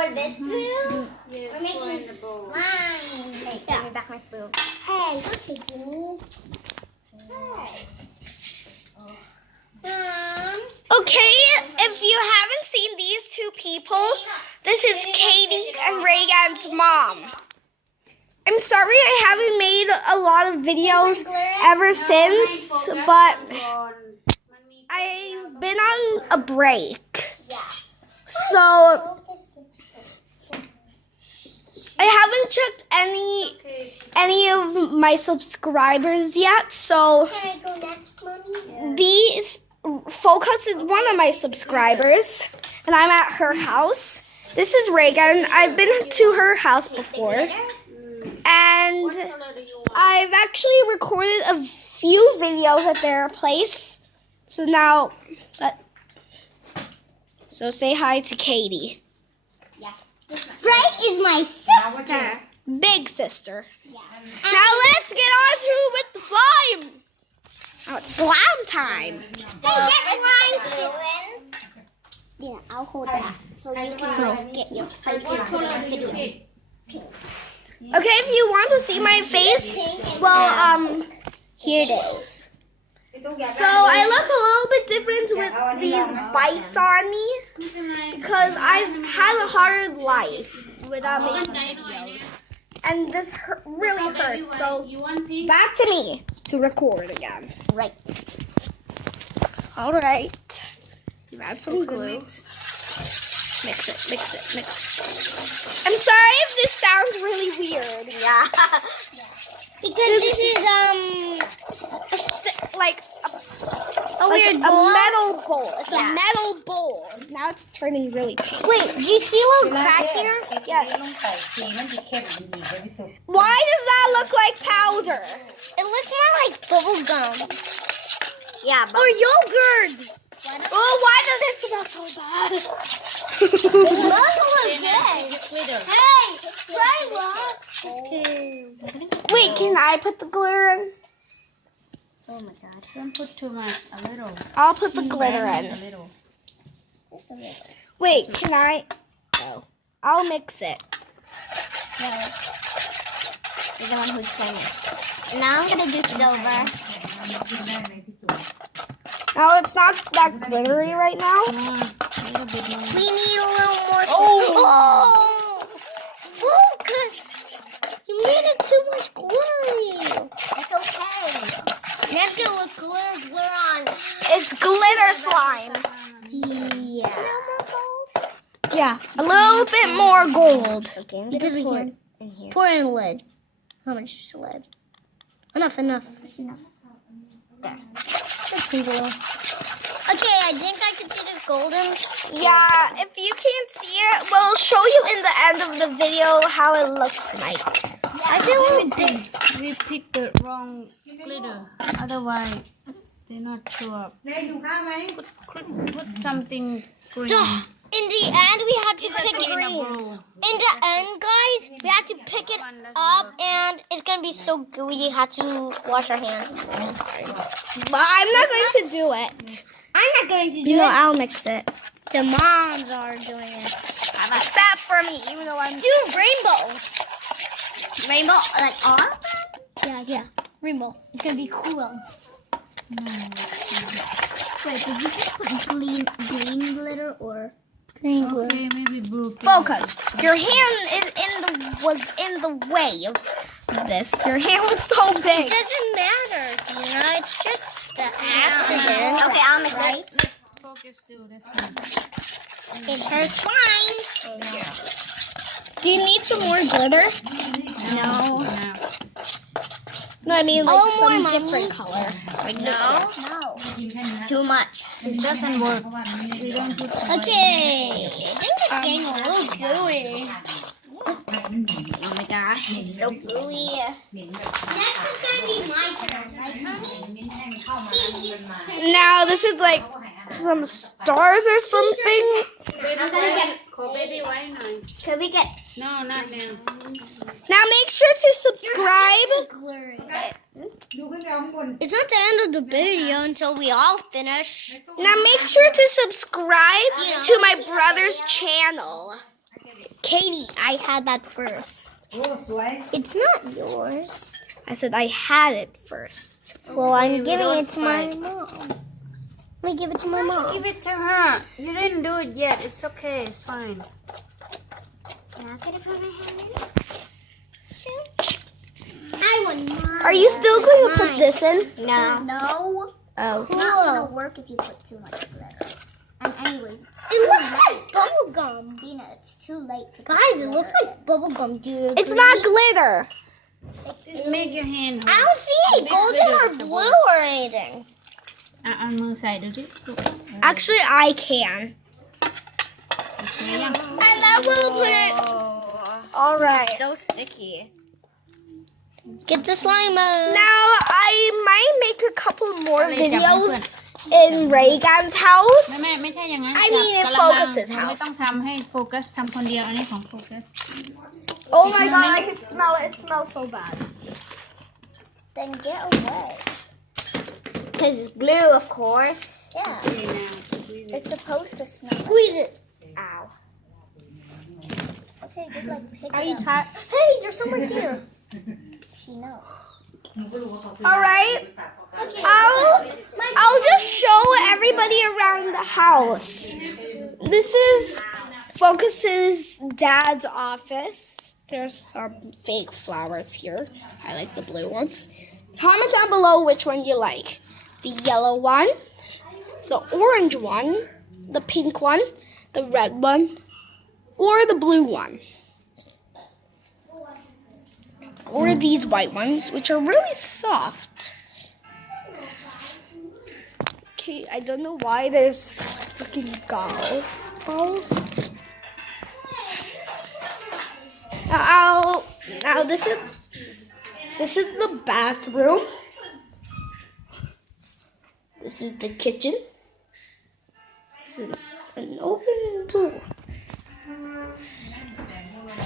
pour this glue? Yes, we're making slime. Hey, give me back my spoon. Hey, don't take me. Hey. Okay, if you haven't seen these two people, this is Katie and Reagan's mom. I'm sorry I haven't made a lot of videos ever since, but I've been on a break. So I haven't checked any of my subscribers yet. So Can I go next, Mommy? these Focus is one of my subscribers, and I'm at her house. This is Reagan. I've been to her house before, and I've actually recorded a few videos at their place. So now, so say hi to Katie. Yeah. Ray is my sister. Big sister. Yeah. Now let's get on to it with the slime. Now it's slime time. Yeah, I'll hold that so you can get your face into the video. Okay, if you want to see my face, well, here it is. So I look a little bit different with these bites on me because I've had a hard life without making videos. And this really hurts, so back to me to record again. Right. All right. You add some glue. Mix it, mix it, mix it. I'm sorry if this sounds really weird. Yeah. Because this is a weird bowl. A metal bowl. It's a metal bowl. Now it's turning really pink. Wait, do you see a little crack here? Yes. Why does that look like powder? It looks more like bubble gum. Yeah, or yogurt. Oh, why does it smell so bad? It doesn't look good. Hey, try lost. Wait, can I put the glitter in? Oh my God! Don't put too much. A little. I'll put the glitter A in. little. Wait, can I? Oh, I'll mix it. You're the one who's famous. Now I'm gonna do silver. No, it's not that glittery right now. We need a little more. Oh! Focus! You made it too much glittery. It's okay. Now it's gonna look glitter on. It's glitter slime. Yeah. Yeah, a little bit more gold. Okay, because we can pour in a lid. How much is the lid? Enough. That's enough. There. Let's see the lid. Okay, I think I can see the golden. Yeah, if you can't see it, we'll show you in the end of the video how it looks like. I see a little bit. We picked the wrong glitter. Otherwise, they're not show up. Put something green. In the end, we had to pick it. Bowl. In the end, guys, we had to pick it up, and it's gonna be so gooey. You have to wash our hands. But I'm not going to do it. I'm not going to do No, it. I'll mix it. The moms are doing it. Except for me, even though I'm... Do rainbow. Rainbow, like all of them? Yeah. Rainbow. It's gonna be cool. Wait, did you just put green glitter or green glitter? Okay, maybe blue. Focus. Your hand was in the way of this. Your hand was so big. It doesn't matter, Dina. It's just the accident. Okay, I'll mix it. Focus do this one. It's her slime. Do you need some more glitter? No. No, I mean like Oh, some more, different color. Like this one. No. It's too much. It doesn't work. We don't put too much. Okay. I think it's getting a little gooey. Oh my gosh, it's so Gooey. Next is gonna be my turn, right, Mommy? Now this is like some stars or something. I'm gonna get. Baby, why not? Can we get? No, not now. Now make sure to subscribe. It's not the end of the video until we all finish. Now make sure to subscribe to my brother's channel. Katie, I had that first. It's not yours. I said I had it first. Well, I'm we giving don't it to my fight. mom. Let me give it to my Just mom. give it to her. You didn't do it yet. It's okay. It's fine. Now can I put my hand in? I want mine. Are you still going to put this in? No. No, Oh. it's not gonna work if you put too much glitter. And anyways, It looks like bubble gum. Bina, it's too late to Guys, put it looks glitter like bubble gum. Do you It's agree? not glitter. Just make your hand. I don't see any Big golden glitter or is the blue or anything. เอามือใส่ดูดิ Actually, I can. โอเคยัง And I will put it. All right. So sticky. Get the slime out. Now, I might make a couple more videos in Reagan's house. ไม่ใช่อย่างนั้น I mean, it กะละมัง focuses เราไม่ house. ต้องทำให้โฟกัสทำคนเดียวอันนี้ของโฟกัส Oh my god, I can smell it. It smells so bad. Then get away. Because it's glue, of course. Yeah, it's supposed to smell. Squeeze it. Ow. Okay, just like pick Are it you up. tired? Hey, there's some right here. She knows. All right. Okay. I'll just show everybody around the house. This is Focus's dad's office. There's some fake flowers here. I like the blue ones. Comment down below which one you like. The yellow one, the orange one, the pink one, the red one, or the blue one. Or these white ones, which are really soft. Okay, I don't know why there's freaking golf balls. Now this is the bathroom. This is the kitchen. This is an open door.